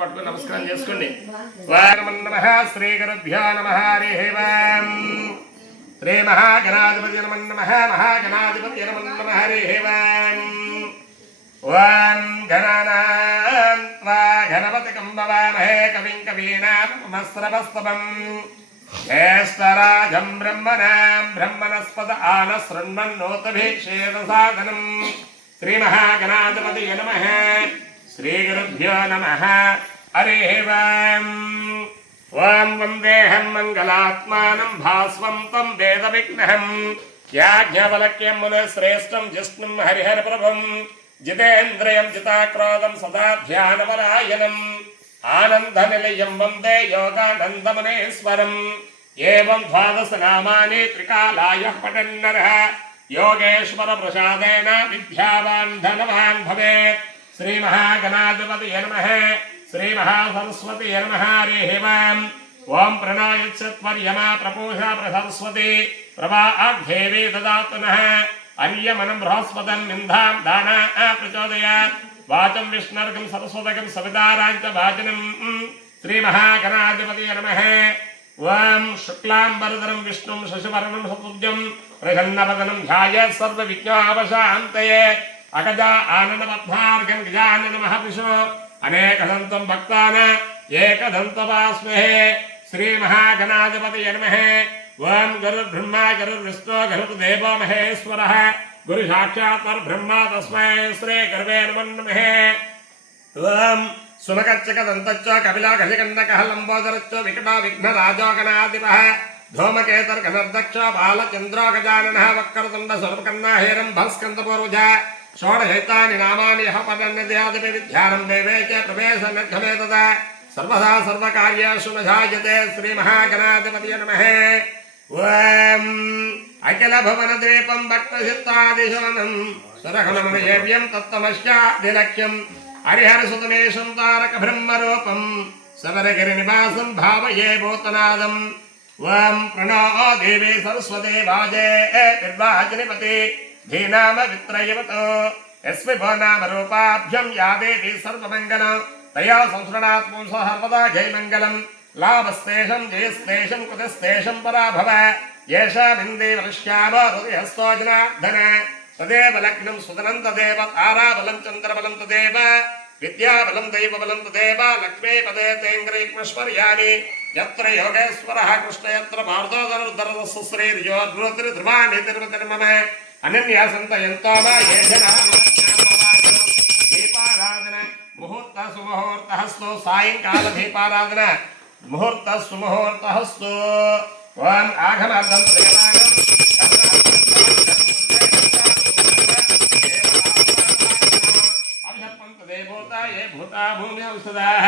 పట్టుకుని నమస్కారం చేసుకోండి. వారం నమః శ్రీ గురుభ్యో నమః హరి ఓం. శ్రీ మహాగణాధిపతి నమః మహాగణాధిపతి నమః హరి ఓం. ఓం గణానాం త్వా గణపతికం భవామహే కవిం కవీనాముపమశ్రవస్తవం జ్యేష్ఠరాజం బ్రహ్మణాం బ్రహ్మణస్పద ఆనశృణ్వన్నోతభిషేదసాదనం. శ్రీ మహాగణాధిపతి నమః శ్రీ గురుభ్యో నమః హరి ఓం. ఓం వందేహం మంగళాత్మానం భాస్వంతం వేద విఘ్నహం యాజ్ఞవల్క్యం మునిశ్రేష్టం జిష్ణుం హరిహర ప్రభం జితేంద్రియం జితాక్రోధం సదా ధ్యానపరాయణం ఆనందనిలయం వందే యోగానందమునేశ్వరం. ఏవం ద్వాదశ నామాని త్రికాలాయ పఠన్నరః యోగేశ్వర ప్రసాదేన విద్యావాన్ ధనవాన్ భవేత్. శ్రీ మహాగణాధిపతి నమః శ్రీ మహాసరస్వతి నమః హరి ఓం. ఓం ప్రణాయత్వర్యమా ప్రపూషా ప్రసరస్వతి ప్రభా దేవి దదాతు నః అర్యమనం బృహస్పతం నిందాం దానా ప్రచోదయాత్. వాచం విష్ణర్గం సరస్వతకం సవితారాంచ వాచనం. శ్రీ మహాగణాధిపతి నమః. ఓం శుక్లాంబరధరం విష్ణుం శశివర్ణం చతుర్భుజం ప్రసన్నవదనం ధ్యాయేత్ సర్వవిఘ్నోపశాంతయే. అగజా ఆనందపద్మార్గం గజానన మహావిష్ణు అనేకదంతం భక్తాన ఏకదంతపాస్మహే. శ్రీ మహాగణాధిపతి నమః. ఓం గురుర్బ్రహ్మా గురుర్విష్ణు గురుర్దేవో మహేశ్వరః గురు సాక్షాత్ పరబ్రహ్మ తస్మై శ్రీ గురవే నమః. ఓం సుమకచ్చక దంతచ్చ కపిలా గజకన్నకః లంబోదరచ్చ వికటో విఘ్నరాజో గణాధిపః ధూమకేతర్గణర్దక్ష బాలచంద్రో గజాననః వక్రతుండ సర్వకర్ణా హేరంభః స్కందపూర్వజ షోడశైతాని నామాని యః పఠన్యద్యాదిపి విద్యారం దేవే చ ప్రవేశనర్ఘమే తదా సర్వదా సర్వకార్యేషు నజాయతే. శ్రీ మహాగణాధిపతి నమః. ఓం అఖిల భువన ద్వీపం భక్తచిత్తాదిశోనం సురగణమయేవ్యం తత్తమస్యాదిలక్ష్యం హరిహరసుతమేషం తారక బ్రహ్మరూపం సబరగిరి నివాసం భావయే భూతనాదం. ఓం ప్రణో దేవి సరస్వతి వాజే నిర్వాజనిపతి ధీనామ విత్రయవతో యస్మి భో నామ రూపాభ్యం యా దేవి సర్వమంగళం తయా సంస్రణాత్ పుంస సర్వదా జయమంగళం. లాభస్తేషం జయస్తేషం కృతస్తేషం పరాభవ ఏషామిందే వృష్యామ హృదయస్థో జనార్దన. తదేవ లగ్నం సుదనం తదేవ తారాబలం చంద్రబలం తదేవ విద్యాబలం దైవబలం తదేవ లక్ష్మీ పదే తేంగ్రీక్మస్మర్యామి. యత్ర యోగేశ్వరః కృష్ణ యత్ర భారతోదరుదరదస్సు శ్రీర్యోద్భృతిర్ ధ్రువాణి తిరుమతిర్మమ అనన్యాసంత ఎంతో దీపారాధన ముహూర్త సుముహూర్తస్తు. సాయంకాల దీపారాధన ముహూర్త సుముహూర్తస్తు. ఓం ఆఘమార్థం ఏ భూతా భూమి ఔషధాః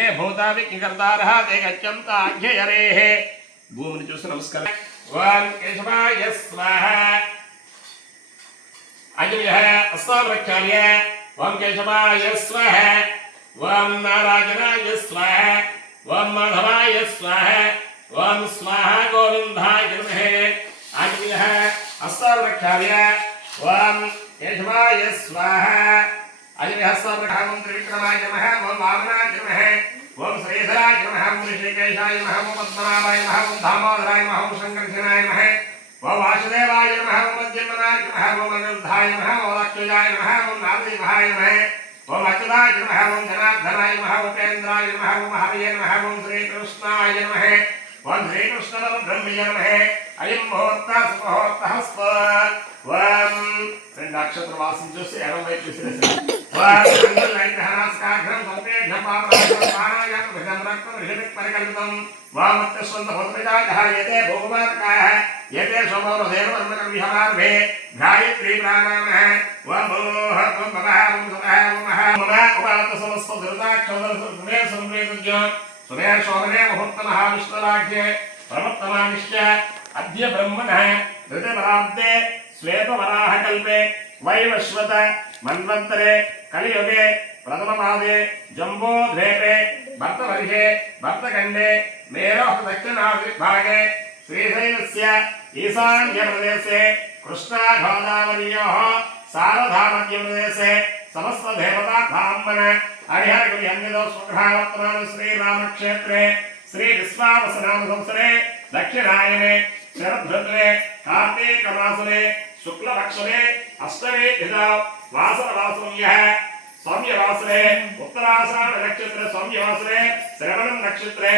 ఏ భూతా విఘ్నకర్తారః తే గచ్చంత ఆజ్ఞయరేః. భూమిని చూసి నమస్కారం. ఓం కేశవాయ స్వాహ. అజయః అస్సామరక్షాయ. ఓం కేశవాయ స్వాహ. ఓం నారాయణాయ స్వాహ. ఓం మాధవాయ స్వాహ. ఓం స్వాహ గోవిందాయ నమః. అజయః అస్సామరక్షాయ. ఓం కేశవాయ స్వాహ. అజయః అస్సామరక్షాయ. ఓం త్రివిక్రమాయ నమః. ఓం వామనాయ నమః. ఓం శ్రీధరాయ నమః. ఓం ఋషికేశాయ నమః. ఓం పద్మనాభాయ నమః. ఓం దామోదరాయ నమః. ఓం శంకర్షణాయ నమః. ఓం వాసుదేవాయ నమః. ఓం మధ్యమనాయ నమః. ఓం అనిరుద్ధాయ నమః. ఓం లక్ష్మీయాయ నమః. ఓం నారదీవాయ నమః. ఓం అచ్యుతాయ నమః. ఓం జనార్దనాయ నమః. ఓం ఉపేంద్రాయ నమః. ఓం హరయే నమః. ఓం శ్రీకృష్ణాయ నమః. ఓం శ్రీకృష్ణ పరబ్రహ్మణ్య నమః. అయం ముహూర్త సుముహూర్తస్తు. ఓం రెండు అక్షత్ర వాసం చూసి ఎడమ వైపు విసిరేసారు. పరికల్పితం వామత్స్వంత భూతృజాయతే భూమార్కాయ యతే సోమో దేవవర్మకం విహమార్భే గాయత్రీ ప్రాణామః. ఓం భూః ఓం భవః ఓం సువః ఓం మహా మమ ఉపాత సమస్త దుర్దాక్షోదరసుమే సంవేదజ్ఞ సుమే శోభనే ముహూర్త మహావిష్ణురాజ్ఞే ప్రవర్తమానిశ్చ అద్య బ్రహ్మణః ఋతుపరాబ్దే శ్వేతవరాహకల్పే వైవస్వత మన్వంతరే కలియుగే ప్రథమపాదే జంబోద్వేపే భర్తవర్షే భర్తఖండే మేరోః దక్షిణాభిభాగే శ్రీశైలస్య ఈశాన్యప్రదేశే కృష్ణా గోదావర్యోః సారధామధ్యప్రదేశే समस्त देवता ब्राह्मण हरिहर गुरुयन्वितो स्वग्रहावर्तमान श्री रामक्षेत्रे श्री विश्वावसनाम संवत्सरे दक्षिणायने शरद्भद्रे कार्तिक मासरे शुक्लपक्षरे अष्टमे तिथौ वासरवासरं यः सौम्यवासरे उत्तराषाढ़ नक्षत्रे सौम्यवासरे श्रवणं नक्षत्रे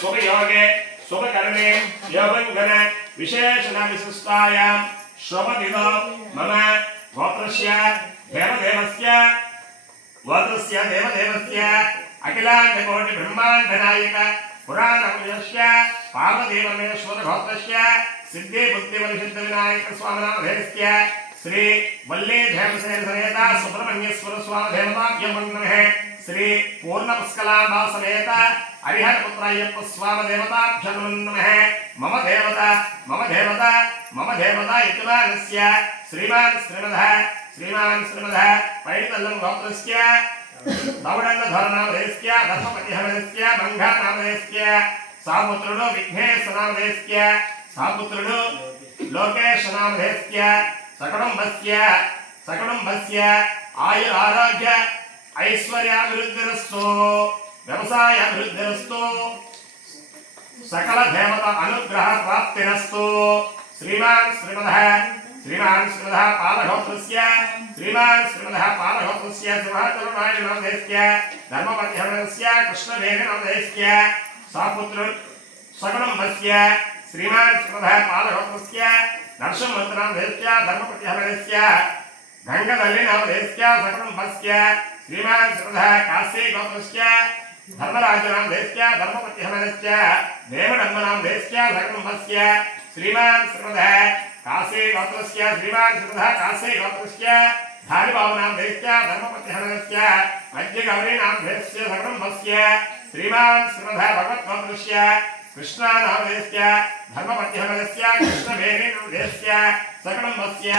शुभयोगे शुभकरणे योगंगन विशेषण विशिष्टायां शुभदिनो मम गोत्रस्य देवदेवस्य अखिलाण्डकोटि ब्रह्माण्डनायक पुराणपुरुषस्य पार्वतीपरमेश्वर गोत्रस्य सिद्धि बुद्धिबलसिद्ध विनायक स्वामिनाथस्य श्री वल्ली धैर्यसेन समेत सुब्रह्मण्येश्वर स्वामी देवताभ्यो नमः श्री पूर्णपुष्कलांबा समेत हरिहर पुत्रायप्प स्वामी देवताभ्यो नमः मम देवता इतिमानस्य श्रीमान श्रीमदः पैतल्लं गोत्रस्य दौडन्न धर्मनामधेयस्य धर्मपतिहरणस्य मंघानामधेयस्य सापुत्रुडो विघ्नेशनामधेयस्य सापुत्रुडो लोकेशनामधेयस्य सकटुंबस्य आयुर आरोग्य ऐश्वर्याभिवृद्धिरस्तु व्यवसायाभिवृद्धिरस्तु सकल देवता अनुग्रह प्राप्तिरस्तु श्रीमान श्रीमदः पालगोत्रस्य शिवहतरुणायनामधेयस्य धर्मपतिहरणस्य कृष्णवेणनामधेयस्य सापुत्र सकटुंबस्य श्रीमान श्रीमदः पालगोत्रस्य नरसिंहनामधेयस्य धर्मपतिहरणस्य गंगदल्लिनामधेयस्य सकटुंबस्य श्रीमान श्रीमदः काशीगोत्रस्य धर्मराजनामधेयस्य धर्मपतिहरणस्य देवडम्बनामधेयस्य सकटुंबस्य श्रीमान श्रीमदः काशीगोत्रस्य श्रीमान श्रीमदः काशीगोत्रस्य धारिबाहुनामधेयस्य धर्मपतिहरणस्य मध्यगौरीनामधेयस्य सकटुंबस्य श्रीमान श्रीमदः भगवद्गोत्रस्य कृष्णानामधेयस्य धर्मपतिहरणस्य कृष्णवेणीनामधेयस्य सकटुंबस्य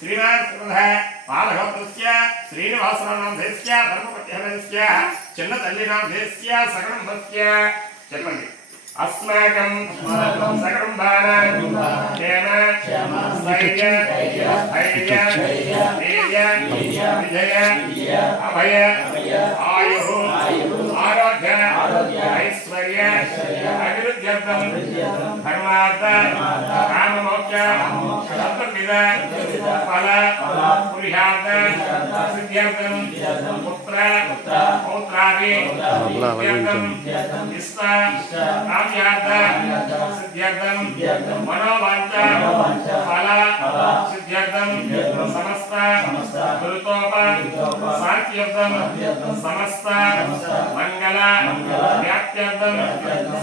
श्रीमान श्रीमदः पालगोत्रस्य श्रीनिवासनामधेयस्य धर्मपतिहरणस्य चिन्नतल्लिनामधेयस्य सकटुंबस्य चलन्ति अस्माकं सकटुंबानां क्षेम स्थैर्य वीर्य विजय अभय आयुः आरोग्य ऐश्वर्य अभिवृद्ध्यर्थं धर्मार्थ काममोक्ष चतुर्विध फल पुरुषार्थ सिद्ध्यर्थं पुत्र पौत्रादि इष्ट काम्यार्थ सिद्ध्यर्थं मनोवांछ फल सिद्ध्यर्थं समस्त गुरुतोप शांत्यर्थं समस्त मंगल व्याप्त्यर्थं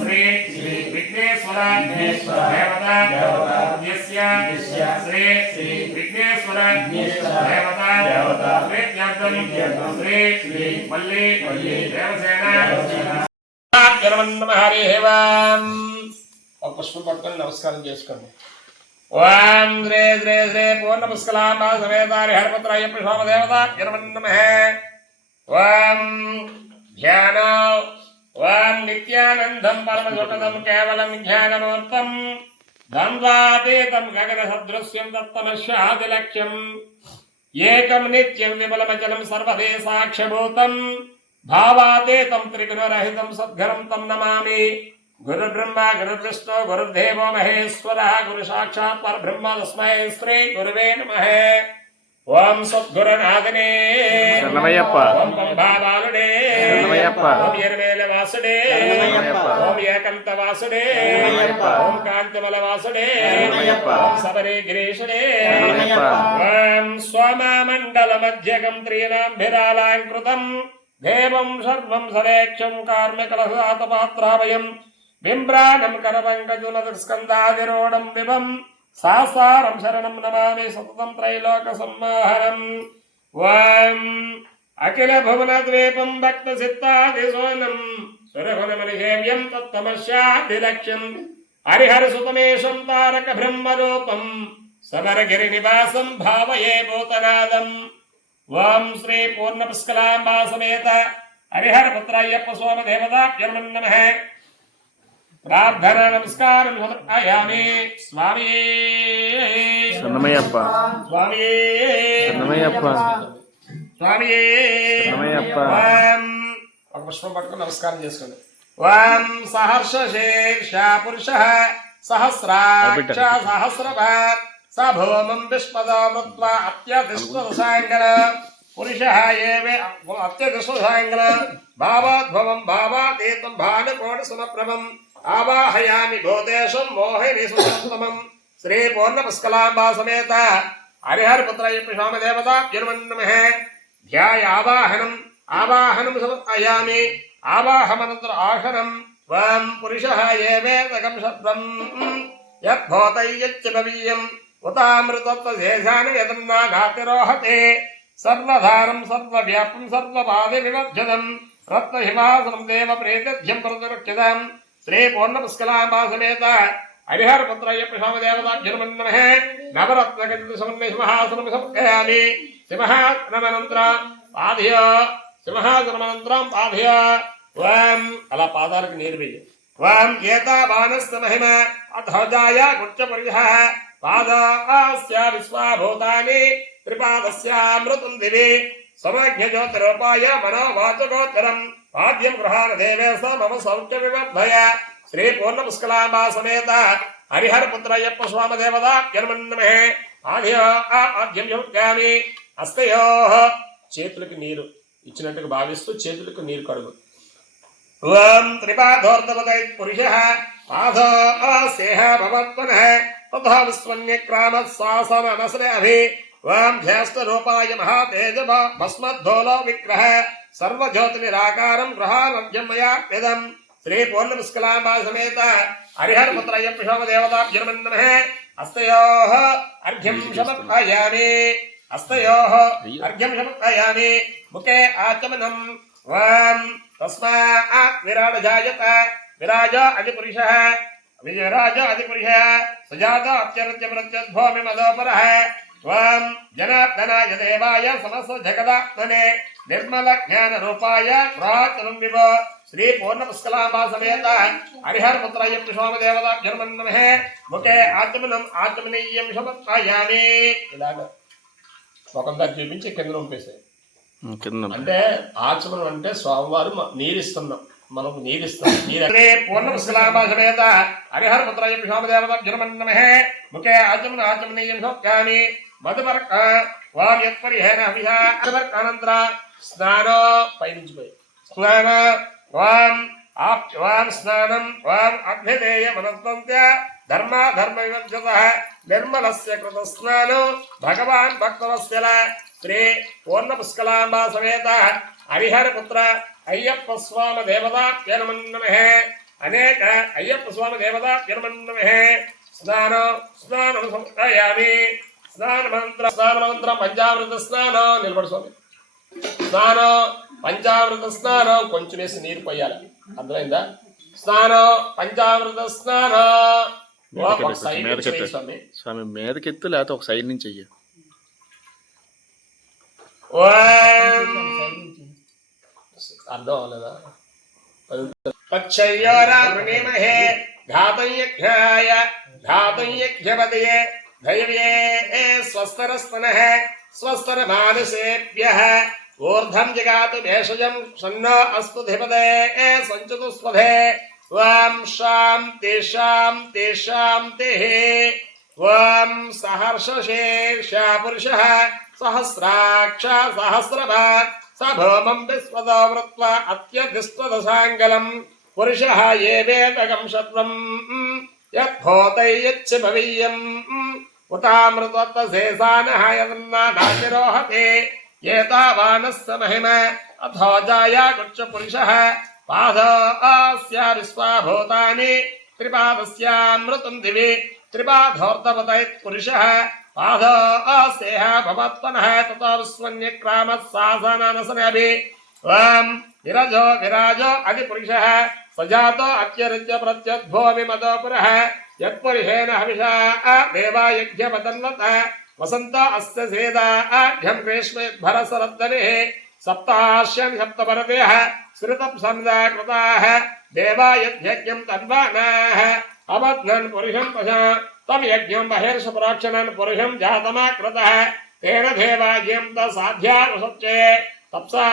श्री विघ्नेश्वर देवता यस्य श्री विघ्नेश्वर देवता प्रीत्यर्थं श्री वल्ली देवसेना ఒక పుష్పం పట్టుకొని నమస్కారం చేసుకోండి. ఓం శ్రీ శ్రీ శ్రీ పూర్ణ పుష్కలాంబా సమేతారి హరిపుత్రాయ పుష్పదేవత నమః. ఓం ధ్యానో ఓం నిత్యానందం పరమసుఖదం కేవలం ధ్యానమూర్తం ద్వంద్వాతీతం గగన సదృశ్యం తత్తమస్యాదిలక్ష్యం ఏకం నిత్యం విమలమచలం సర్వదేశాక్షభూతం भावातीतं त्रिगुणरहितं सद्गुरुं तं नमामि. गुरुर्ब्रह्मा गुरुर्विष्णु गुरुर्देवो महेश्वरः गुरुसाक्षात् परब्रह्म तस्मै श्री गुरुवे नमः. ओम सद्गुरुनाथने शरणमय्यप्प. ओम पंबाबालुडे शरणमय्यप्प. ओम यरमेल वासुडे शरणमय्यप्प. ओम ఏకంత వాసుడే శరణమయ్యప్ప. ఓం కాంతిమల వాసుడే శరణమయ్యప్ప. ఓం శబరి గిరీశుడే శరణమయ్యప్ప. ఓం స్వామమండల మధ్యగం త్రీనాంభిరాలాంకృతం देवं सर्वं सरेक्षं कार्मिकलसातपात्राभयं बिम्ब्राणं करपङ्कजुलस्कन्दादिरोढं विभं सासारं शरणं नमामि सततं त्रैलोकसंहारम्. ॐ अखिलभुवनद्वीपं भक्तसिद्धादिसोनं सुरगुणमनिसेव्यं तत्तमस्यादिलक्ष्यं हरिहरसुतमेशं तारकब्रह्मरूपं समरगिरिनिवासं भावये भूतनादम्. ओम श्री पूर्ण पुष्कलांबा समेत हरिहर पुत्रायप्प स्वामी देवताभ्यो नमः. प्रार्थना नमस्कारं समर्पयामि. स्वामी शरणमय्यप्प. स्वामी शरणमय्यप्प. స్వామియే శరణమయ్యప్ప. ఓం ఒక పుష్పం పట్టుకుని నమస్కారం చేసుకోండి. ఓం సహర్ష శీర్ష పురుష సహస్రాక్ష సహస్రపాత్ సభూమం విష్పదో మృత్వా అత్యధిష్ఠసాంగల పురుషः ఏవే అత్యధిష్ఠసాంగల భావాద్భవం భావాతీతం భానుకోటి సుమప్రభం ఆవాహయామి భూతేశం మోహిని సుసత్తమం శ్రీ పూర్ణపుష్కలాంబా సమేత హరిహరపుత్రయ్యప్ప స్వామిదేవతాభ్యర్మన్మః ధ్యాయ ఆవాహనం సమర్పయామి ఆవాహమనంతర ఆసనం వం పురుషः ఏవేదకం శబ్దం యద్భూతయ్యచ్చ భవీయం ఉతామృతత్వశేషాని యదన్నాఘాతిరోహతే సర్వధారం సర్వవ్యాపం సర్వపాది వివర్జనం రత్నహిమాసనం దేవ ప్రేతధ్యం ప్రతిరక్షితం శ్రీ పూర్ణపుష్కలాంబా సమేత హరిహరపుత్రయ్యప్ప స్వామిదేవతాభ్యర్మన్మః నవరత్నగంధ సమన్వయసింహాసనం సమర్పయామి సింహాసనమనంతరం పాదయ ఓం అలా పాదాలకు నీరు వేయి. ఓం ఏతావానస్య మహిమ అథోజాయ గుచ్చపరిహ పాదాస్య విశ్వాభూతాని త్రిపాదస్యామృతం దివి సమజ్ఞజ్యోతిరూపాయ మనోవాచగోత్తరం పాద్యం గృహాణ దేవేశ మమ సౌఖ్య వివర్ధయ శ్రీ పూర్ణపుష్కలాంబా సమేత హరిహరపుత్రయ్యప్ప స్వామిదేవతాభ్యర్మన్మః ఆద్యం యుక్యామి హస్తయోః చేతులకు నీరు ఇచ్చినట్టుగా భావిస్తూ చేతులకు నీరు కడుగు. ఓం త్రిపాదోర్ధవదై పురుషః పాదోసేహ భవత్వనః తథా విస్వన్యక్రామస్సాసననసరే అభి ఓం జ్యేష్ఠరూపాయ మహాతేజ భస్మద్ధోలో విగ్రహ సర్వజ్యోతినిరాకారం గృహానద్యం మయా వేదం శ్రీ పూర్ణపుష్కలాంబా సమేత హరిహరపుత్రయ్యప్ప స్వామిదేవతాభ్యర్మన్మః హస్తయోః అర్ఘ్యం సమర్పయామి ముఖే ఆచమనం ఓం తస్మాత్ విరాజాయత విరాజ అధిపురుషః సుజాత అత్యరత్య ప్రత్యద్భూమి మదోపరః ఓం జనార్దనాయ దేవాయ సమస్త జగదాత్మనే నిర్మల జ్ఞాన రూపాయ ప్రాచలం విభో శ్రీ పూర్ణపుష్కలాంబా సమేత హరిహరపుత్రయ్యప్ప స్వామిదేవతాభ్యర్మన్మః ముఖే ఆచమనీయం సమర్పయామి. ఇలాగ ముఖం దగ్గర చూపించి కింద పంపేసాయి. అంటే ఆచమనం అంటే స్వామివారు నీరిస్తున్నాం, మనకు నీరిస్తాం. పూర్ణపుష్కలాంబా సమేత హరిహరపుత్రయ్యప్ప స్వామిదేవతాభ్యర్మన్మః ముఖే ఆచమనీయం సమర్పయామి. మధుపర్క వాం యత్పరిహేన మధుపర్కానంతర స్నానో పైనుంచిపోయి స్నాన వాం స్నానం వాం అభ్యదేయ మనస్వంత్య ధర్మ వివర్జత నిర్మలస్య కృత స్నానం భగవాన్ భక్తవత్సల శ్రీ పూర్ణపుష్కలాంబా సమేత హరిహరపుత్ర అయ్యప్ప స్వామి దేవతాభ్యర్మన్మః అనేక అయ్యప్ప స్వామి దేవతాభ్యర్మన్మః స్నానం సమర్పయామి. స్నానమంతరం పంచామృత స్నానం నిలబడి స్వామి స్నానం పంచామృత స్నానం కొంచెం వేసి నీరు పోయాలి. అర్థమైందా? స్నానం పంచామృత స్నానం స్వామి మీదకెత్తు లేకపోతే ఒక సైడ్ నుంచి అయ్యి. అర్థం అవ్వలేదా? పచ్చయ్యోరామణిమహే ఘాతయ్యఘ్నాయ ఘాతయ్యఘ్యపదయే ధైర్యే స్వస్తరస్తనః స్వస్తరమానసేభ్యః ఊర్ధ్వం జగాతు భేషజం షన్నో అస్తు ధిపదే సంచతుస్వధే ఓం శాంతి శాంతి శాంతిః. ఓం సహర్ష శీర్ష పురుషః సహస్రాక్ష సహస్రపాత్ సభూమం విశ్వదో వృత్వా అత్యధిష్ఠదశాంగలం పురుషः ఏవేదకం శత్వం యద్భూతయ్యచ్చ భవీయం ఉతామృతత్వశేషానః యదన్నాఘాతిరోహతే ఏతావానస్య మహిమ అథోజాయ గుచ్చపురుషः పాదాస్య విశ్వాభూతాని త్రిపాదస్యామృతం దివి త్రిపాదోర్ధవదై పురుషः పాదాసేహ భవత్వనః తతో విస్వన్యక్రామస్సాసననసనభి ఓం విరాజో అధిపురుషः సజాతో అత్యరిత్య ప్రత్యద్భూమి మదోపురః యత్పరిహేన హవిషా దేవాయజ్ఞపతన్వత వసంత అస్య సేదాఢ్యం గ్రీష్మేద్భరసరద్దనే సప్తాశ్యం సప్తపరదేః శ్రుతం సందాకృతాః దేవాయజ్ఞం తన్వానాః అబధ్నన్ పురుషం పశా తం యజ్ఞం బహిర్ష ప్రాక్షణన్ పురుషం జాతమాకృతః तेन देवाज्यं साध्यानुसच्चे तप्सा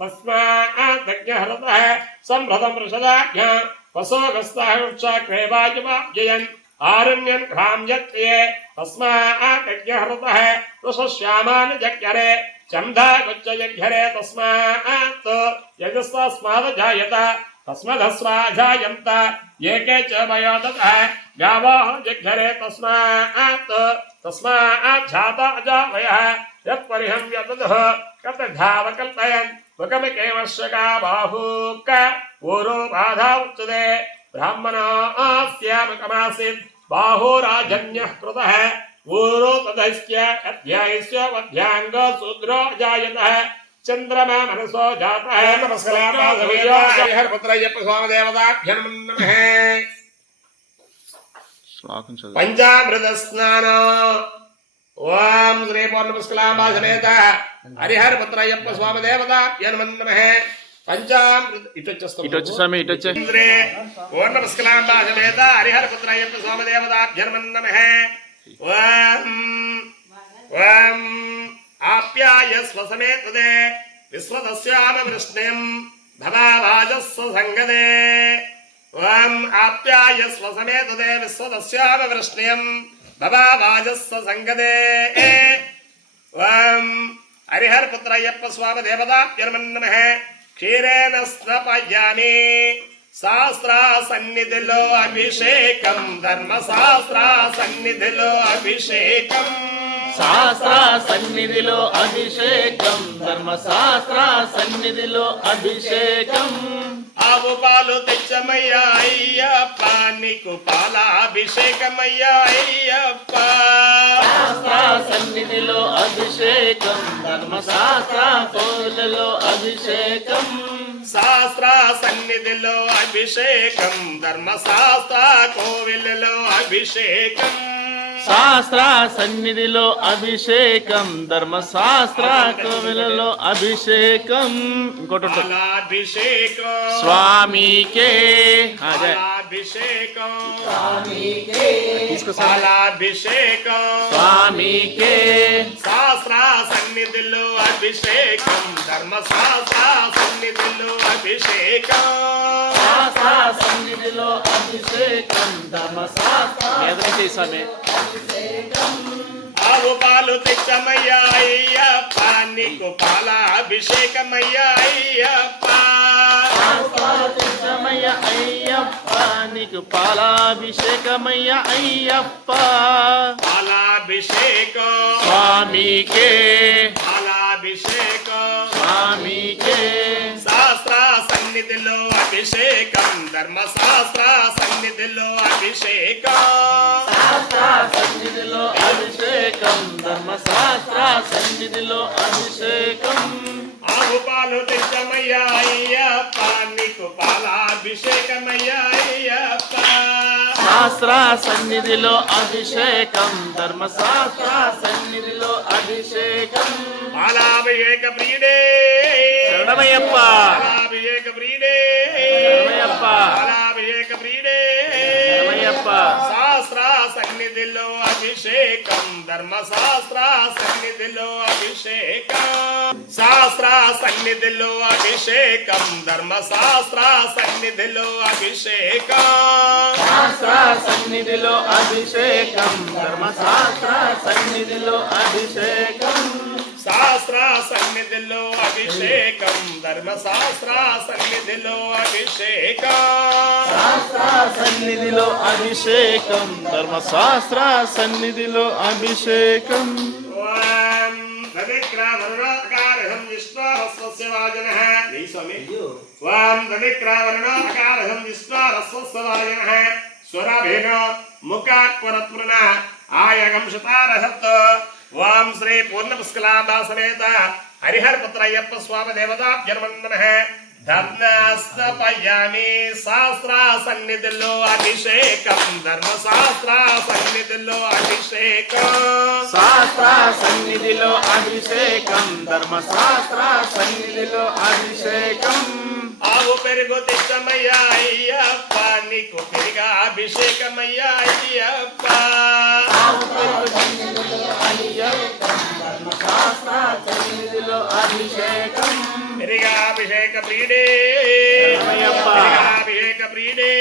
तस्मादज्ञहरतः संभृतं वृषदाज्ञा वसोगस्ताहुक्षक्रेवाजमाब्जयन् आरण्यन् घ्राम्यत्ये तस्मादज्ञहरतः वृषश्यामान् जज्ञरे चन्दागुच्चयज्ञरे तस्मात् यजस्तस्मादजायत तस्मदस्वाजायन्त एके च वयोदतः गावः जज्ञरे तस्मात् अजावयः यत्परिहं यतदः कतधावकल्पयन् मुखमिकेमश्यका बाहूक ऊरो बाधा उच्यते ब्राह्मणास्यामकमासीत् बाहुराजन्यः कृतः ऊरो तदस्य अध्यायस्य वध्याङ्ग शूद्रो अजायतः चंद्रमा मनसो जातः नमस्काराय स्वामदेवताभ्यर्मः శ్లోకం చదువు. पंचामृत स्नान ओम श्री पूर्णपुष्कलांबा समेत हरिहर पुत्रयप्प स्वामदेवताभ्यर्मः पंचामृत ఇటు వచ్చి స్వామి ఇటు వచ్చే. श्री पूर्णपुष्कलांबा समेत हरिहर पुत्रयप्प स्वामदेवताभ्यर्मः ओम ओम आप्याय स्वसमेतदे विश्वदस्याम वृष्णिं भवावाजस्स संगदे ओम आप्याय स्वसमेतदे विश्वदस्याम वृष्णिं भवावाजस्स संगदे ओम हरिहर पुत्रयप्प स्वामदेवताभ्यर्मः क्षीरेण स्नपयामि शास्त्रा सन्निधिलो अभिषेकं धर्मशास्त्रा सन्निधिलो अभिषेकं శాస్త్ర సన్నిధిలో అభిషేకం ధర్మశాస్త్ర సన్నిధిలో అభిషేకం ఆవు పాలు తెచ్చమయ్యా అయ్యప్ప నీకు పాలాభిషేకమయ్యా అయ్యప్ప శాస్త్ర సన్నిధిలో అభిషేకం ధర్మశాస్త్ర కోవిలలో అభిషేకం శాస్త్ర సన్నిధిలో అభిషేకం ధర్మశాస్త్ర కోవిలలో అభిషేకం శాస్త్ర సన్నిధిలో అభిషేకం ధర్మశాస్త్ర కోవిలలో అభిషేకం ఇంకోటి ఉంటుంది. పాలాభిషేకం స్వామికే అదే పాలాభిషేకం తీసుకో పాలాభిషేకం స్వామికే శాస్త్ర సన్నిధిలో అభిషేకం ధర్మశాస్త్ర సన్నిధిలో అభిషేకం శాస్త్ర సన్నిధిలో అభిషేకం ధర్మశాస్త్ర ఏదైతే స్వామి ఆవు పాలు తెచ్చమయ్యా అయ్యప్ప నీకు పాలాభిషేకమయ్యా అయ్యప్ప అయ్యప్ప అయ్యప్ప నీకు పాలాభిషేకమయ్య అయ్యప్ప పాలాభిషేకం స్వామికే పాలాభిషేకం స్వామికే శాస్త్ర సన్నిధిలో అభిషేకం ధర్మశాస్త్ర సన్నిధిలో అభిషేకం శాస్త్ర సన్నిధిలో అభిషేకం ధర్మశాస్త్ర సన్నిధిలో అభిషేకం ఆవు పాలు తెచ్చమయ్యా అయ్యప్ప నీకు పాలాభిషేకమయ్యా అయ్యప్ప శాస్త్ర సన్నిధిలో అభిషేకం ధర్మశాస్త్ర సన్నిధిలో అభిషేకం పాలాభిషేక ప్రియుడే శరణమయ్యప్ప పాలాభిషేక ప్రియుడే శరణమయ్యప్ప పాలాభిషేక ప్రియుడే శరణమయ్యప్ప శాస్త్ర సన్నిధిలో అభిషేకం ధర్మశాస్త్ర సన్నిధిలో అభిషేకం శాస్త్ర సన్నిధిలో అభిషేకం ధర్మశాస్త్ర సన్నిధిలో అభిషేకం శాస్త్ర సన్నిధిలో అభిషేకం ధర్మశాస్త్ర సన్నిధిలో అభిషేకం శాస్త్ర సన్నిధిలో అభిషేకం ధర్మశాస్త్ర సన్నిధిలో అభిషేకం శాస్త్ర సన్నిధిలో అభిషేకం ధర్మశాస్త్ర సన్నిధిలో అభిషేకం ఓం దవిక్రవర్ణాకారహం విష్ణోరస్వస్య వాజనః జై స్వామి ఓం దవిక్రవర్ణాకారహం విష్ణోరస్వస్య వాజనః స్వరాభేన ముఖాక్వరత్మన ఆయగం శతారహత్ ఓం శ్రీ పూర్ణపుష్కలాంబా సమేత హరిహర పుత్రయ్యప్ప స్వామి దేవతాభ్యర్మన్నః ధర్మస్తపయామి శాస్త్ర సన్నిధిలో అభిషేకం ధర్మశాస్త్ర సన్నిధిలో అభిషేకం శాస్త్ర సన్నిధిలో అభిషేకం ధర్మశాస్త్ర సన్నిధిలో అభిషేకం ఆవు పెరుగు తెచ్చమయ్యా అయ్యప్ప నీకు పెరిగా అభిషేకమయ్యా అయ్యప్ప ధర్మశాస్త్ర సన్నిధిలో అభిషేకం పెరిగా అభిషేక ప్రీడే అభిషేక ప్రీడే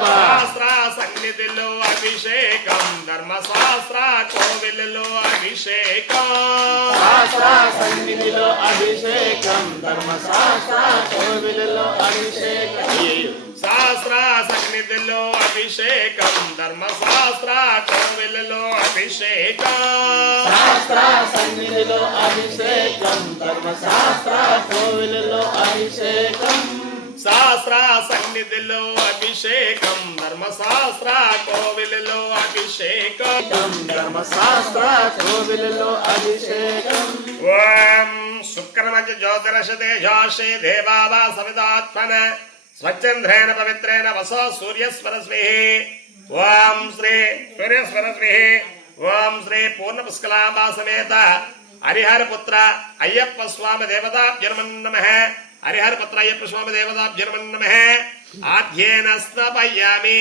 శాస్త్ర సన్నిధిలో అభిషేకం ధర్మశాస్త్ర కోవిలలో అభిషేకం శాస్త్ర సన్నిధిలో అభిషేకం ధర్మశాస్త్ర కోవిలలో అభిషేకం శాస్త్ర సన్నిధిలో అభిషేకం ధర్మశాస్త్ర కోవిలలో అభిషేకం శాస్త్ర సన్నిధిలో అభిషేకం ధర్మశాస్త్ర కోవిలలో అభిషేకం శాస్త్ర సన్నిధిలో అభిషేకం ధర్మశాస్త్ర కోవిలలో అభిషేకం ధర్మశాస్త్ర కోవిలలో అభిషేకం ఓం శుక్రమచ జ్యోతిరశదేశాశే దేవావా సవితాత్మన స్వచ్ఛంద్రేణ పవిత్రేణ వసో సూర్యస్వరస్మిః ఓం శ్రీ సూర్యస్వరస్మిః ఓం శ్రీ పూర్ణపుష్కలాంబా సమేత హరిహరపుత్ర అయ్యప్ప స్వామి దేవతాభ్యర్మన్ నమః హరిహరపుత్ర అయ్యప్ప స్వామి దేవతాభ్యర్మన్ నమః ఆధ్యేన స్నపయామి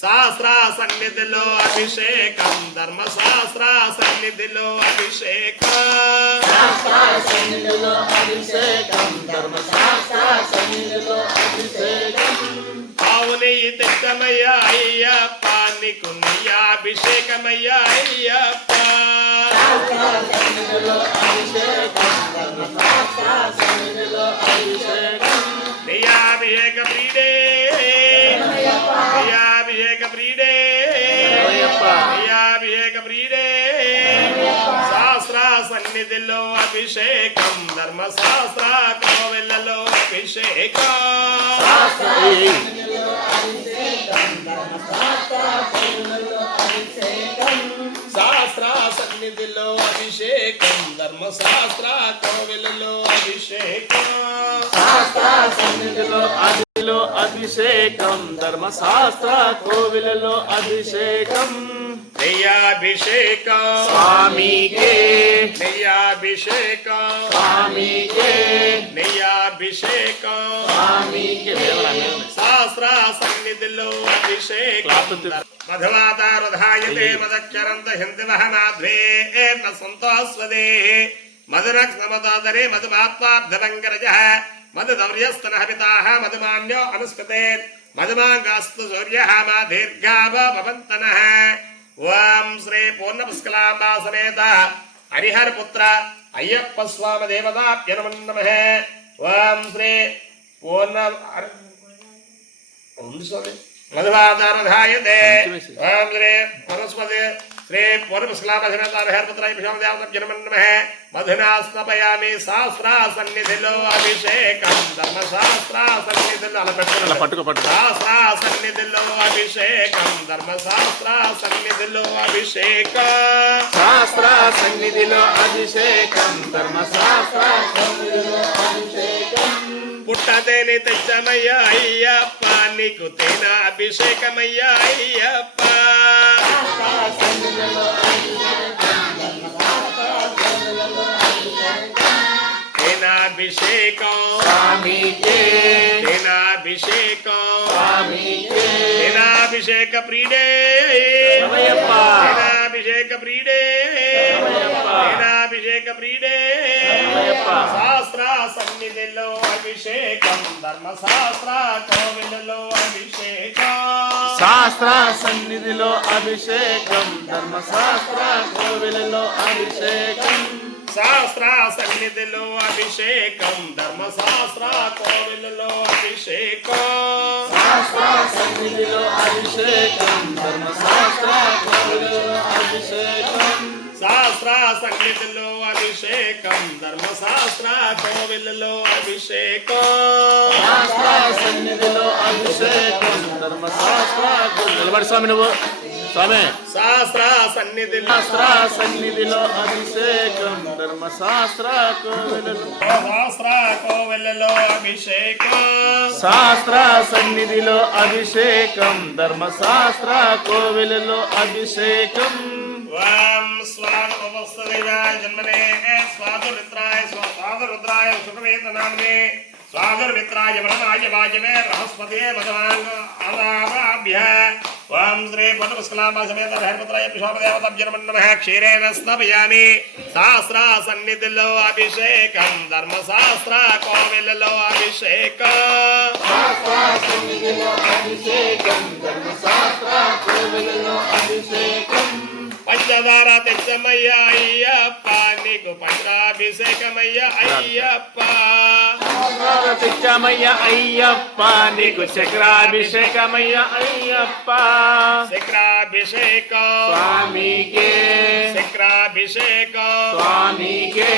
శాస్త్ర సన్నిధిలో అభిషేకం ధర్మశాస్త్ర సన్నిధిలో అభిషేకం శాస్త్ర సన్నిధిలో అభిషేకం ధర్మశాస్త్ర సన్నిధిలో అభిషేకం ఆవు నెయ్యి తెచ్చమయ్యా అయ్యప్ప నీకు నెయ్యాభిషేకమయ్యా అయ్యప్ప సన్నిధిలో అభిషేకం ధర్మశాస్త్ర సన్నిధిలో అభిషేకం నెయ్యాభిషేక ప్రీడే నెయ్యాభిషేక ప్రీడే నెయ్యాభిషేక ప్రీడే శాస్త్ర సన్నిధిలో అభిషేకం ధర్మశాస్త్ర కోవెలలో అభిషేకం శాస్త్ర సన్నిధిలో అభిషేకం ధర్మశాస్త్ర కోవెలలో అభిషేకం శాస్త్ర సన్నిధిలో అభిషేకం ధర్మశాస్త్ర కోవిలలో అభిషేకం నెయ్యాభిషేకం స్వామికే నెయ్యాభిషేకం స్వామికే నెయ్యాభిషేకం స్వామికే శాస్త్ర సన్నిధిలో అభిషేకం మధువాతారుధాయతే మదక్షరంత హిందివహ మాధ్వే న సంతోస్వదే మధురక్ష్మమతోదరే మధుమాత్మార్ధవంకరజః మధుదౌర్యస్తనః పితాః మధుమాన్యో అనుస్కృతే మధుమాంగాస్తు సూర్యః మా దీర్ఘాభ భవంతనః ఓం శ్రీ పూర్ణపుష్కలాంబా సమేత హరిహరపుత్ర అయ్యప్ప స్వామి దేవతాభ్యర్మన్ నమః ఓం శ్రీ పూర్ణ మధువాతారుధాయతే ఓం శ్రీ వనస్పతి శ్రీ పూర్ణపుష్కలాంబా సమేత హరిహరపుత్ర అయ్యప్ప స్వామి దేవతాభ్యర్మన్ నమః మధునా స్నపయామి శాస్త్ర సన్నిధిలో అభిషేకం ధర్మశాస్త్ర సన్నిధిలో శాస్త్ర సన్నిధిలో అభిషేకం ధర్మశాస్త్ర సన్నిధిలో అభిషేకం శాస్త్ర సన్నిధిలో అభిషేకం ధర్మశాస్త్ర సన్నిధిలో అభిషేకం పుట్టతేని తెచ్చమయ్యా అయ్యప్ప నీకు తేన అభిషేకమయ్యా అయ్యప్ప తేనాభిషేకం స్వామికే తేనాభిషేకం స్వామికే తేనాభిషేక ప్రీడే శరణమయ్యప్ప. తేనాభిషేక ప్రీడే శరణమయ్యప్ప. తేనాభిషేక ప్రీడే శరణమయ్యప్ప. శాస్త్ర సన్నిధిలో అభిషేకం ధర్మశాస్త్ర కోవిలలో అభిషేకం శాస్త్ర సన్నిధిలో అభిషేకం ధర్మశాస్త్ర కోవిలలో అభిషేకం శాస్త్ర సన్నిధిలో అభిషేకం ధర్మశాస్త్ర కోవిలలో అభిషేకం శాస్త్ర సన్నిధిలో అభిషేకం ధర్మశాస్త్ర కోవిలలో అభిషేకం శాస్త్ర సన్నిధిలో అభిషేకం ధర్మశాస్త్ర కోవిలలో అభిషేకం శాస్త్ర సన్నిధిలో అభిషేకం ధర్మశాస్త్ర నిలబడి స్వామి నువ్వు స్వామి శాస్త్ర సన్నిధిలో శాస్త్ర సన్నిధిలో అభిషేకం ధర్మశాస్త్ర కోవెలలో శాస్త్ర కోవెలలో అభిషేకం శాస్త్ర సన్నిధిలో అభిషేకం ధర్మశాస్త్ర కోవెలలో అభిషేకం ఓం స్వాగతోపస్థదేవాయ జన్మనే స్వాదురుద్రాయ స్వాదురుద్రాయ సుఖవేతనామ్నే స్వాదుర్మిత్రాయ వరదాయ వాయవే బృహస్పతే మదవాంగాభ్య ఓం శ్రీ పద్మస్కలాంబ సమేత హరిపుత్రాయ పిశోపదేవతాభ్యర్మన్ నమః క్షీరేణ స్నపయామి శాస్త్ర సన్నిధిలో అభిషేకం ధర్మశాస్త్ర కోవెలలో అభిషేకం శాస్త్ర సన్నిధిలో అభిషేకం ధర్మశాస్త్ర కోవెలలో అభిషేకం పంచదార తెచ్చమయ్య అయ్యప్ప నీకు పంచాభిషేకమయ్య అయ్యప్ప తెచ్చమయ్య అయ్యప్ప నీకు చక్రాభిషేకమయ్య అయ్యప్ప శక్రాభిషేకం స్వామికే శక్రాభిషేకం స్వామికే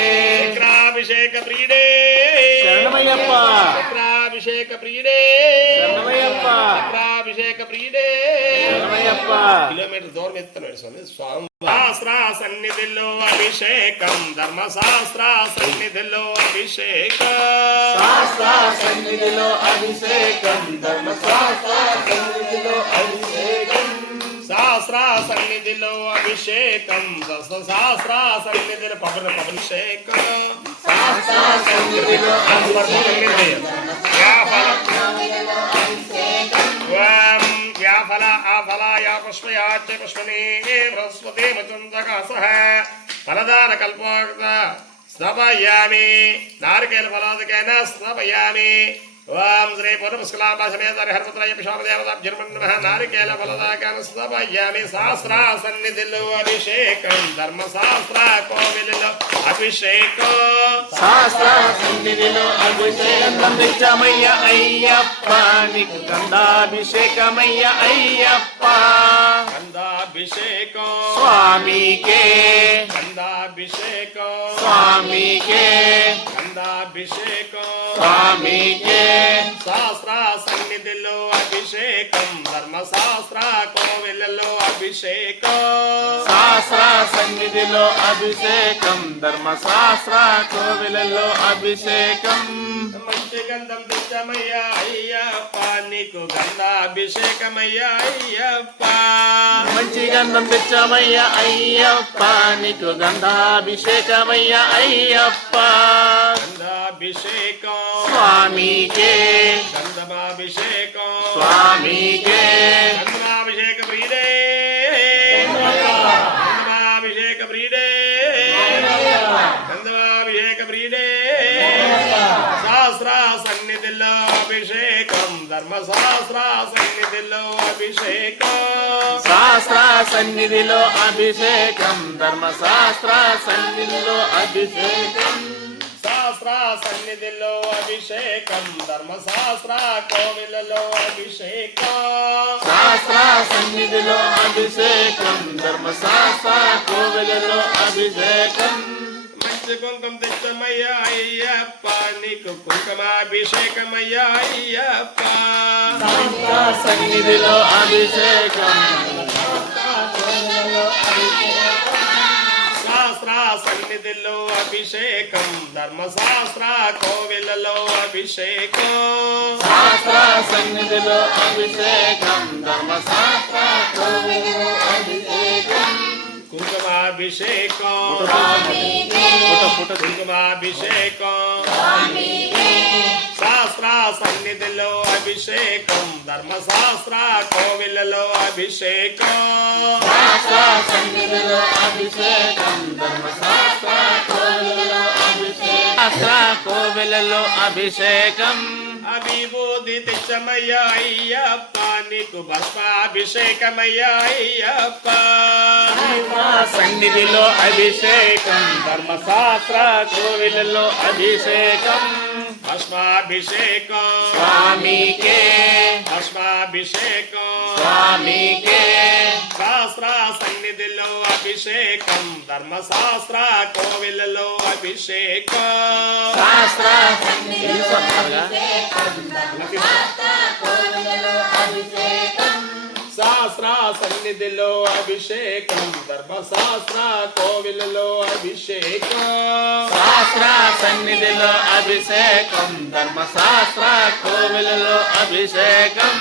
శక్రాభిషేక ప్రియుడే శరణమయ్యప్ప శక్రాభిషేక ప్రియుడే శరణమయ్యప్ప శక్రాభిషేక ప్రియుడే శరణమయ్యప్ప కిలోమీటర్ దూరం ఎత్తున్నాడు స్వామి శాస్త్ర సన్నిధిలో అభిషేకం ధర్మశాస్త్ర సన్నిధిలో అభిషేకం శాస్త్ర సన్నిధిలో అభిషేకం ధర్మశాస్త్ర సన్నిధిలో అభిషేకం శాస్త్ర సన్నిధిలో అభిషేకం శాస్త్ర సన్నిధిలో అభిషేకం శాస్త్ర సన్నిధిలో వ్యాఫల ఆఫలాయ పుష్పయాచ పుష్పనే బృహస్పతి మచుందకాసః ఫలదాన కల్పోక్త స్నపయామి నారికేల ఫలాదికేన స్నపయామి ఓం శ్రీ పూర్వపుష్కలాంబ సమేత హరిపుత్రాయ పిశోపదేవతాభ్యర్మన్ నమః నారికేల ఫలదాకాన స్నపయామి శాస్త్ర సన్నిధిలో అభిషేకం ధర్మశాస్త్ర కోవెలలో అభిషేకం శాస్త్ర సన్నిధిలో అభిషేకం తెచ్చమయ్య అయ్యప్ప నీకు గంధాభిషేకమయ్య అయ్యప్ప గంధాభిషేకం స్వామికే గంధాభిషేకం స్వామికే గంధాభిషేకం స్వామికే శాస్త్ర సన్నిధిలో అభిషేకం ధర్మశాస్త్ర కోవెలలో అభిషేకం శాస్త్ర సన్నిధిలో అభిషేకం ధర్మశాస్త్ర కోవెలలో అభిషేకం మంచి గంధం తెచ్చమయ్యా అయ్యప్ప నీకు గంధాభిషేకమయ్యా అయ్యప్ప మంచి గంధం తెచ్చమయ్య అయ్యప్ప నీకు గంధాభిషేకమయ్య అయ్యప్ప గంధాభిషేకం స్వామికే గంధమాభిషేకం స్వామికే గంధమాభిషేక ప్రియుడే గంధమాభిషేక ప్రియుడే గంధమాభిషేక ప్రియుడే శాస్త్ర సన్నిధిలో అభిషేకం ధర్మశాస్త్ర సన్నిధిలో అభిషేకం శాస్త్ర సన్నిధిలో అభిషేకం ధర్మశాస్త్ర సన్నిధిలో అభిషేకం శాస్త్ర సన్నిధిలో అభిషేకం ధర్మశాస్త్ర కోవెలలో అభిషేకం శాస్త్ర సన్నిధిలో అభిషేకం ధర్మశాస్త్ర కోవెలలో అభిషేకం మంచి కుంకుమ తెచ్చమయ్యా అయ్యప్ప నీకు కుంకుమాభిషేకమయ్యా అయ్యప్ప శాస్త్ర సన్నిధిలో అభిషేకం శాస్త్ర సన్నిధిలో అభిషేకం ధర్మశాస్త్ర కోవెలలో అభిషేకం శాస్త్ర సన్నిధిలో అభిషేకం ధర్మశాస్త్ర కోవెలలో అభిషేకం కుంకుమాభిషేకం కుంకుమాభిషేకం శాస్త్ర సన్నిధిలో అభిషేకం ధర్మశాస్త్ర కోవెలలో అభిషేకం శాస్త్ర సన్నిధిలో అభిషేకం ధర్మశాస్త్ర కోవెలలో అభిషేకం శాస్త్ర కోవెలలో అభిషేకం అభిబోధి తెచ్చమయ్యా అయ్యప్ప నీకు భస్మాభిషేకమయ్యా అయ్యప్ప సన్నిధిలో అభిషేకం ధర్మశాస్త్ర కోవెలలో అభిషేకం భస్మాభిషేకం స్వామికే భస్మాభిషేకం స్వామికే శాస్త్ర సన్నిధిలో అభిషేకం ధర్మశాస్త్ర కోవెలలో అభిషేకం శాస్త్ర సన్నిధిలో శాస్త్ర శాస్త్ర సన్నిధిలో అభిషేకం ధర్మశాస్త్ర కోవిలలో అభిషేకం శాస్త్ర సన్నిధిలో అభిషేకం ధర్మశాస్త్ర కోవిలలో అభిషేకం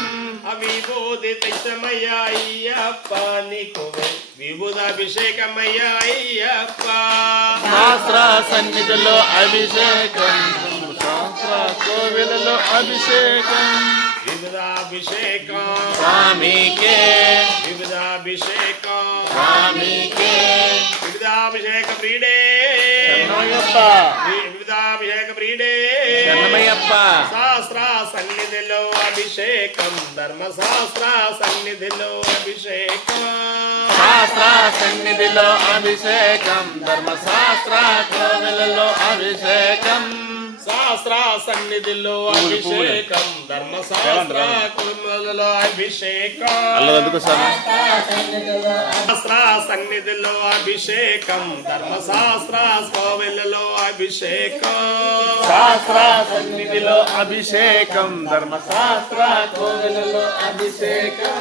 విభూతి తెచ్చమయ్యా అయ్యప్ప నీకు విభూతాభిషేకమయ్యా అయ్యప్ప శాస్త్ర సన్నిధిలో అభిషేకం శాస్త్ర కోవిలలో అభిషేకం వివిధాభిషేకం స్వామికే వివిధాభిషేకం స్వామికే వివిధాభిషేక ప్రీడే శరణమయ్యప్ప వివిధాభిషేక ప్రీడే శరణమయ్యప్ప శాస్త్ర సన్నిధిలో అభిషేకం ధర్మశాస్త్ర సన్నిధిలో అభిషేకం శాస్త్ర సన్నిధిలో అభిషేకం ధర్మశాస్త్ర కోవిలలో అభిషేకం శాస్త్ర సన్నిధిలో అభిషేకం ధర్మశాస్త్ర కుటుంబాలలో అభిషేకం శాస్త్ర సన్నిధిలో అభిషేకం ధర్మశాస్త్ర కోవెలలో అభిషేకం శాస్త్ర సన్నిధిలో అభిషేకం ధర్మశాస్త్ర కోవిలలో అభిషేకం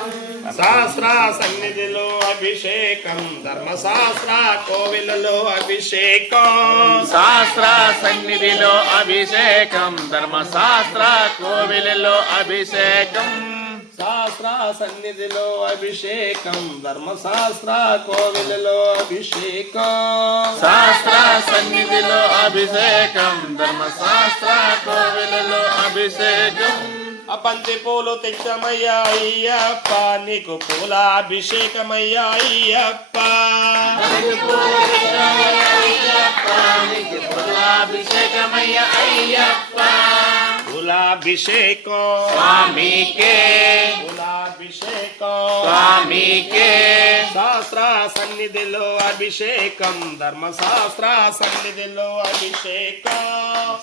శాస్త్ర సన్నిధిలో అభిషేకం ధర్మశాస్త్ర కోవెలలో అభిషేకం శాస్త్ర సన్నిధిలో అభిషేకం ధర్మశాస్త్ర కోవిలలో అభిషేకం శాస్త్ర సన్నిధిలో అభిషేకం ధర్మశాస్త్ర కోవెలలో అభిషేకం శాస్త్ర సన్నిధిలో అభిషేకం ధర్మశాస్త్ర కోవిలలో అభిషేకం బంతి పూలు తెచ్చమయ్యా అయ్యప్ప నీకు పూలాభిషేకమయ్యా అయ్యప్ప అభిషేకమయ్య అయ్యప్ప పూలాభిషేకం స్వామికే పూలాభిషేకం స్వామికే శాస్త్ర సన్నిధిలో అభిషేకం ధర్మశాస్త్ర సన్నిధిలో అభిషేకం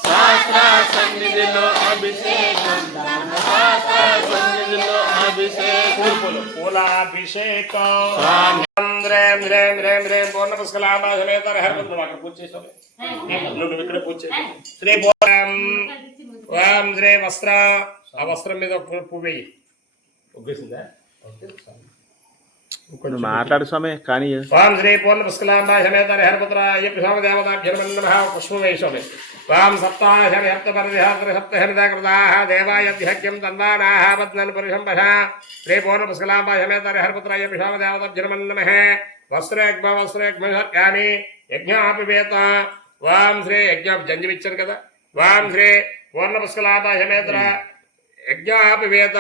శాస్త్ర సన్నిధిలో అభిషేకం ధర్మశాస్త్ర సన్నిధిలో అభిషేకం పూలాభిషేకం స్వామి రేం రేం రేం రేం పూర్ణ పుష్కలాభాషమేత అక్కడ పూజ చేసావు నువ్వు ఇక్కడ పూజ చేసావు శ్రీ పూర్ణం ఓం శ్రీ వస్త్ర ఆ వస్త్రం మీద పువ్వు వేయి ఒగ్గేసిందా మాట్లాడు స్వామి కానీ వాం శ్రీ పూర్ణ పుష్కలాంబాశమేత హరిపుత్ర అయ్యప్ప స్వామి దేవతాభ్యర్మన్మ పుష్పం వేయి వాం సప్తాశని హప్తపరిహాత్ర సప్తహరిదాకృతాః దేవాయధ్యక్యం తన్వానాః పద్మన్ పురుషంపశ శ్రీ పూర్ణ పుష్కలాంబాశమేత హరిపుత్ర అయ్యప్ప స్వామి దేవతాభ్యర్మన్మ వస్త్రేగ్మయాని యజ్ఞాపివేత వాం శ్రీ యజ్ఞ జంజం ఇచ్చారు కదా వాం శ్రీ పూర్ణ పుష్కలాంబాశమేత యజ్ఞాపివేత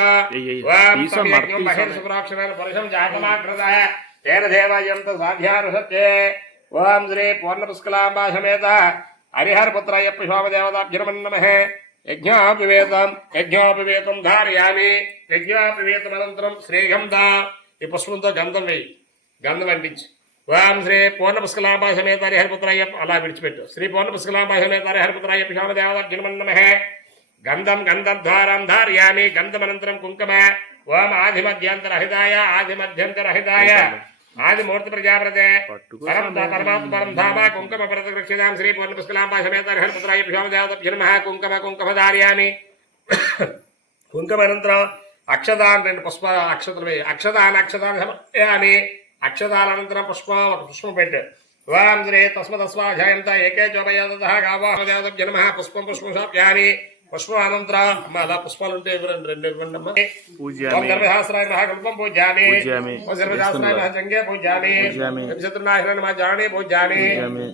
వాం తం యజ్ఞం మహేషుప్రాక్షణాన్ పురుషం జాతమాకృతః తేన దేవాయంత సాధ్యానుసత్యే ఓం శ్రీ పూర్ణ పుష్కలాంబాశమేత హరిహరపుత్ర అయ్యప్ప స్వామి దేవతాభ్యర్మన్నమః యజ్ఞాపివేతం ధారయామి యజ్ఞాపివేతమనంతరం శ్రేయం దా ఈ పుష్పంతో గంధం వేయి గంధం అంటించి ఓం శ్రీ పూర్ణ పుష్కలాంబాశమేత హరిహరపుత్ర అయ్యప్ప అలా విడిచిపెట్టు శ్రీ పూర్ణ పుష్కలాంబాశమేత హరిహరపుత్ర అయ్యప్ప స్వామి దేవతాభ్యర్మన్నమః గంధం గంధద్వారం ధారయామి గంధమనంతరం కుంకుమ ఓం ఆదిమధ్యంతరహితాయ ఆదిమధ్యంతరహితాయ ఆదిమూర్తి ప్రజాప్రతే పరమాత్మ పరం ధామ కుంకుమ ప్రతిరక్షితాం శ్రీ పూర్ణ పుష్కలాంబాశమేత హరిహరపుత్రాయ దేవతాభ్యర్మః కుంకుమ కుంకుమ ధారయామి కుంకుమనంతరం అక్షతాన్ రెండు పుష్ప అక్షతలు వేయి అక్షతాన్ని సమర్పయామి అక్షతాలనంతరం పుష్పం ఒక పుష్పం పెట్టు ఓం శ్రీ తస్మదస్వాధ్యాయంత ఏకే చోపయాదతః గావాహదేవతాభ్యర్మః పుష్పం పుష్పం సమర్పయామి పుష్పానంతరం అమ్మ అలా పుష్పాలు ఉంటే రెండు ఇవ్వండి అమ్మ ఓం గర్భశాస్త్రాయ మహాకల్పం పూజ్యామి ఓం సర్వశాస్త్రాయ మహాజంగే పూజ్యామి శత్రునాశనాయ మహాజాని పూజ్యామి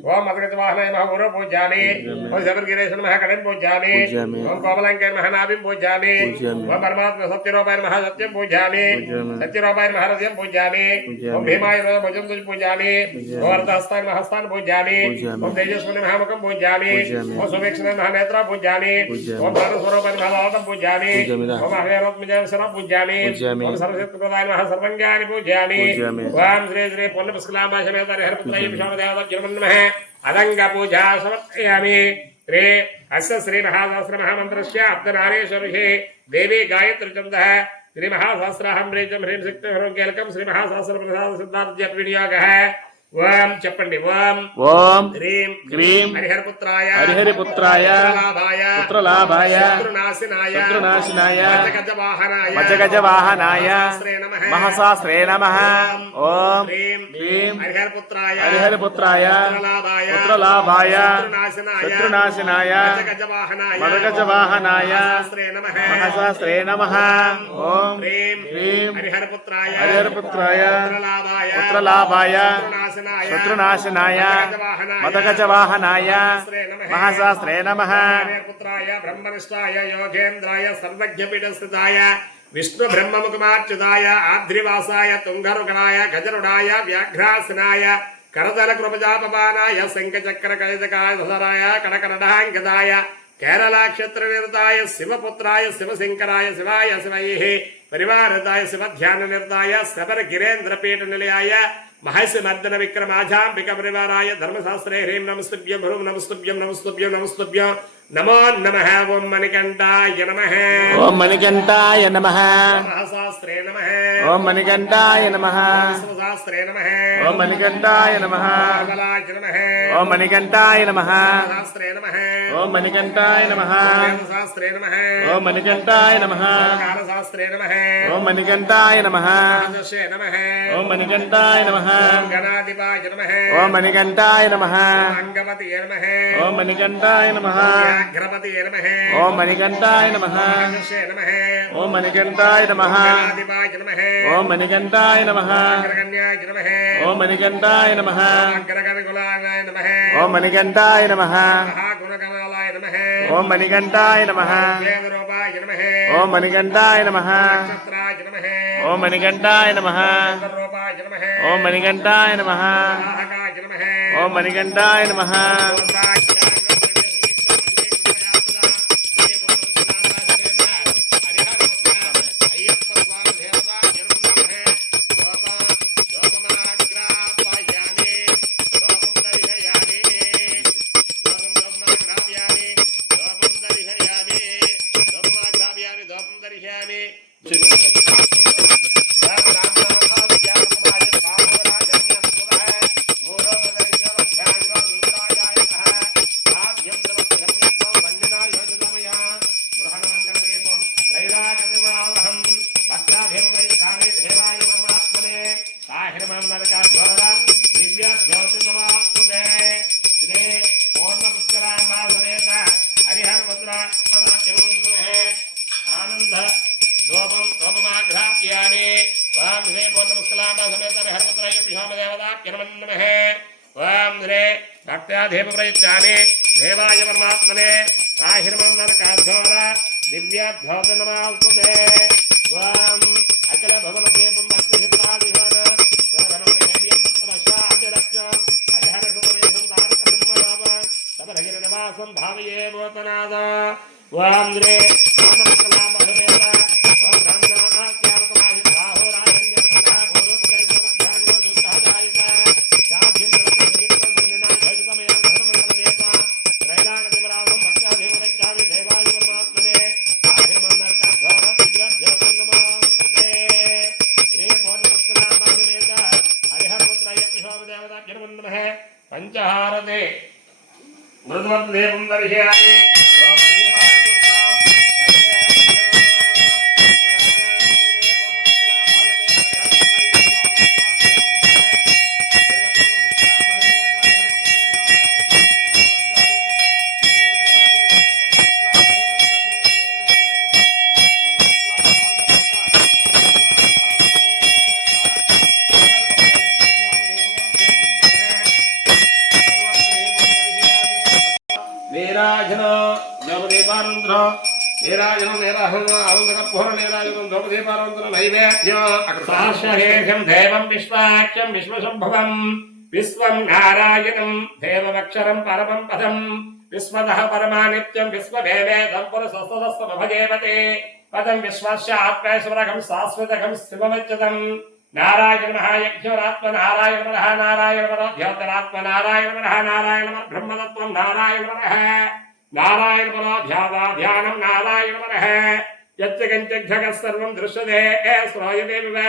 ఓం మదగత వాహనాయ మహాగురో పూజ్యామి ఓం శబరిగిరేశన మహాకణం పూజ్యామి ఓం కోమలంకాయ మహానాభిం పూజ్యామి ఓం పరమాత్మ సత్యరూపాయ మహాసత్యం పూజ్యామి సత్యరూపాయ మహారథ్యం పూజ్యామి ఓం భీమాయ భుజం తుజ పూజ్యామి ఓం అర్థహస్తాయ మహాస్థాన్ పూజ్యామి ఓం తేజస్వని మహాముఖం పూజ్యామి ఓం సువేక్షణ మహానేత్ర పూజ్యామి ఓం ప్రాణస్వరూపాయ మహాభావతం పూజ్యామి ఓం అభయరత్మజన పూజ్యామి ఓం సర్వశక్తిప్రదాయ మహాసర్వంగాని పూజ్యామి ఓం శ్రీ శ్రీ పూర్ణ పుష్కలాంబాశమేత హరిపుత్రాయ విష్ణుదేవతాభ్యర్మన్నమః అదంగ పూజా సమర్పయామి శ్రీ అస్య శ్రీ మహాసహస్ర మహామంత్రస్య అబ్దనారేశ్వరి దేవి గాయత్రి ఛందః శ్రీ మహాసహస్రాహం రేజం హ్రీం శక్తి హ్రీం కీలకం శ్రీ మహాసహస్ర ప్రసాద సిద్ధార్థ వినియోగः ఓం చెప్పండి ఓం ఓం హ్రీం గ్రీం హరిహరపుత్రాయ హరిహరపుత్రాయ పుత్రలాభాయ పుత్రలాభాయ శత్రునాశినాయ శత్రునాశినాయ గజవాహనాయ వజగజవాహనాయ సహస్రే నమః మహసాస్త్రే నమః ఓం హ్రీం హ్రీం హరిహరపుత్రాయ హరిహరపుత్రాయ పుత్రలాభాయ పుత్రలాభాయ శత్రునాశినాయ శత్రునాశినాయ గజవాహనాయ వజగజవాహనాయ సహస్రే నమః మహసాస్త్రే నమః ఓం హ్రీం హ్రీం హరిహరపుత్రాయ హరిహరపుత్రాయ పుత్రలాభాయ పుత్రలాభాయ శత్రునాశినాయ శత్రునాశనాయ మదగజవాహనాయ మహాశాస్త్రే నమః పుత్రాయ బ్రహ్మనిష్టాయ యోగేంద్రాయ సర్వజ్ఞపీఠస్థితాయ విష్ణు బ్రహ్మముఖమార్చుతాయ ఆద్రివాసాయ తుంగరుగణాయ గజరుడాయ వ్యాఘ్రాసనాయ కరదల కృపజాపమానాయ శంఖచక్ర కైతకాయ కడకరడాంగదాయ కేరళాక్షత్రనిరతాయ శివపుత్రాయ శివశంకరాయ శివాయ శివైః పరివారదాయ శివధ్యాననిరతాయ శబరగిరేంద్రపీఠ నిలయాయ మహర్షి మర్దన విక్రమాజాంబిక పరివారాయ ధర్మశాస్త్రే హ్రీం నమస్తుభ్యం భ్రూం నమస్తుభ్యం నమస్తుభ్యం నమస్తుభ్యం నమో నమః ఓం మణికంఠాయ నమః ఓం మణికంఠాయ నమః మహాశాస్త్రే నమః ఓం మణికంఠాయ నమః శివశాస్త్రే నమః ఓం మణికంఠాయ నమః బలాయ నమః ఓం మణికంఠాయ నమః శాస్త్రే నమః ఓం మణికంఠాయ నమః శాస్త్రే నమః ఓం మణికంఠాయ నమః శాస్త్రే నమః ఓం మణికంఠాయ నమః ఆదర్శే నమః ఓం మణికంఠాయ నమః గణాధిపాయ నమః ఓం మణికంఠాయ నమః అంగవతి నమః ఓం మణికంఠాయ నమః వ్యాఘ్రపతి నమః ఓం మణికంఠాయ నమః ఆదర్శే నమః ఓం మణికంఠాయ నమః గణాధిపాయ నమః ఓం మణికంఠాయ నమః అగ్రగణ్యాయ నమః ఓం మణికంఠాయ నమః అగ్రగణకులాయ నమః ఓం మణికంఠాయ నమః మహాగుణగణాలాయ నమః ఓం మణికంఠాయ నమః వేదరూపాయ నమః ఓం మణికంఠాయ నమః నక్షత్రాయ నమః ఓం మణికంఠాయ నమః రూపాయ నమః ఓం మణికంఠాయ నమః వాహకాయ నమః ఓం మణికంఠాయ నమః ఆనంద దోపం దోపమాఘ్రాప్యామి ఓం శ్రీ పూర్ణముస్కలాంబ సమేత హరిపుత్రాయ పిహామదేవతాఖ్యనమన్నమః ఓం శ్రీ భక్త్యాధీప ప్రయుజ్యామి దేవాయ పరమాత్మనే సాహిర్మం నరకాధ్వర దివ్యాభ్యోత నమాస్తుతే ఓం అఖిల భవన దీపం భక్తిహితాదిహర శరణమేయం తత్వశాదిరక్షం హరిహర సురేశం తారక బ్రహ్మనామ సబరహిరనివాసం భావయే భూతనాద ఓం శ్రీ పూర్ణముస్కలాంబ సమేత ఓం బ్రహ్మణాఖ్యానకమాహి బాహురాజన్య సదా భూరుపదే సమధ్యాంగ శుద్ధదాయిక శాంతింద్రస్య సంగీతం వర్ణనా భజతమయం ధర్మమండలదేవ త్రైలాగదివరాహం భక్త్యాధిపరక్షామి దేవాయ పరమాత్మనే ఆహిర్మం నరకాధ్వర దివ్యజ్యోతిం నమోస్తుతే శ్రీ పూర్ణముస్కలాంబ సమేత హరిహరపుత్రాయ పిహామదేవతాఖ్యనమో నమః పంచహారతే మృదుమద్దేవం దర్శయామి నీరాజనో జపదీపానందరో నీరాజనం నీరాహనం ఆనందకర్పూర నీరాజనం ధూపదీపానందరం నైవేద్యం సహస్రహేషం దేవం విశ్వాఖ్యం విశ్వసంభవం విశ్వం నారాయణం దేవమక్షరం పరమం పదం విశ్వదః పరమానిత్యం విశ్వదేవేదం పురసస్తదస్తమభజేవతే పదం విశ్వస్య ఆత్మేశ్వరకం శాశ్వతకం శివమచ్యుతం నారాయణ మహాయజ్ఞరాత్మ నారాయణ మనః నారాయణ మనో ధ్యోతరాత్మ నారాయణ మనః నారాయణ మన బ్రహ్మతత్వం నారాయణ మనః నారాయణ మనో ధ్యానం నారాయణ మనః యచ్చ కంచ జగత్ సర్వం దృశ్యతే శ్రాయతే వివ